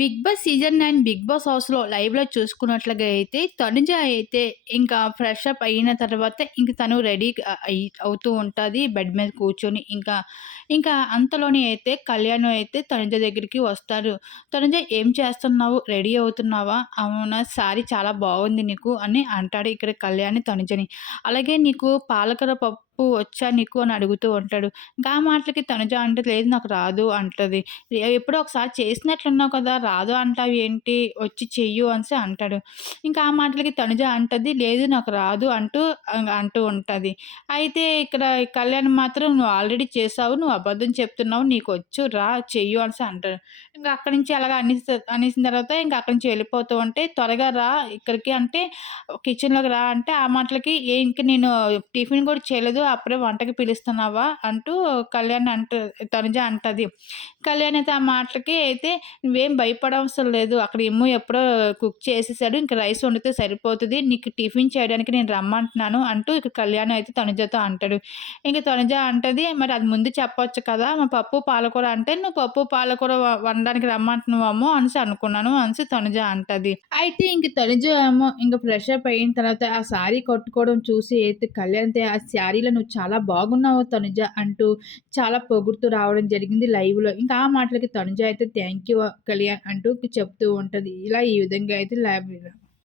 Big boss season nine big boss హౌస్‌లో లైవ్‌లో చూసుకున్నట్లుగా అయితే తనుజ అయితే ఇంకా ఫ్రెష్ అప్ అయిన తర్వాత ఇంక తను రెడీ అయి అవుతూ ఉంటుంది బెడ్ మీద కూర్చొని ఇంకా, ఇంకా అంతలోనే అయితే కళ్యాణ్ అయితే తనుజ దగ్గరికి వస్తారు. "తనుజ ఏం చేస్తున్నావు? రెడీ అవుతున్నావా? అవునా! సారీ చాలా బాగుంది నీకు" అని అంటాడు ఇక్కడ కళ్యాణ్ తనుజని. అలాగే "నీకు పాలకర పప్పు వచ్చా నీకు?" అని అడుగుతూ ఉంటాడు. ఇంకా ఆ మాటలకి తనుజ అంటే, "లేదు నాకు రాదు" అంటది. ఎప్పుడో ఒకసారి చేసినట్లున్నావు కదా! రాదు అంటావు ఏంటి వచ్చి చెయ్యు" అని అంటాడు. ఇంకా ఆ మాటలకి తనుజ అంటది, "లేదు నాకు రాదు" అంటూ అంటూ ఉంటుంది అయితే ఇక్కడ కళ్యాణ్ మాత్రం "నువ్వు ఆల్రెడీ చేసావు. నువ్వు అబద్ధం చెప్తున్నావు. నీకు వచ్చు రా చెయ్యు" అని అంటాడు. ఇంకా అక్కడి నుంచి అలాగా అనేసి అనేసిన తర్వాత ఇంకా అక్కడి నుంచి వెళ్ళిపోతూ ఉంటే, "త్వరగా రా ఇక్కడికి" అంటే కిచెన్‌లోకి రా అంటే ఆ మాటలకి, ఇంక నేను టిఫిన్ కూడా చేయలేదు. అప్పుడే వంటకి పిలుస్తున్నావా?" అంటూ కళ్యాణ్ అంట తనుజ అంటది. కళ్యాణ్ అయితే ఆ మాటలకి అయితే, "నువ్వేం భయపడవసరం లేదు. అక్కడ ఇమ్ము ఎప్పుడో కుక్ చేసేసాడు. ఇంక రైస్ వండితే సరిపోతుంది నీకు టిఫిన్ చేయడానికి నేను రమ్మంటున్నాను" అంటూ ఇక కళ్యాణ్ అయితే తనుజతో అంటాడు. ఇంక తనుజ అంటది, "మరి అది ముందు చెప్పొచ్చు కదా! మా పప్పు, పాలకూర అంటే నువ్వు పప్పు, పాలకూర వండడానికి రమ్మంటున్నావేమో అనేసి అనుకున్నాను" అనేసి తనుజ అంటది. అయితే ఇంక తనుజ ఏమో ఇంక ఫ్రెష్ అప్ అయిన తర్వాత ఆ శారీ కట్టుకోవడం చూసి అయితే కళ్యాణ్ "ఆ శారీలో నువ్వు చాలా బాగున్నావు తనుజ" అంటూ చాలా పొగుడుతూ రావడం జరిగింది లైవ్‌లో. ఇంకా ఆ మాటలకి తనుజ అయితే థ్యాంక్ యూ కళ్యాణ్ అంటూ చెప్తూ ఉంటది. ఇలా ఈ విధంగా అయితే లైబ్రరీ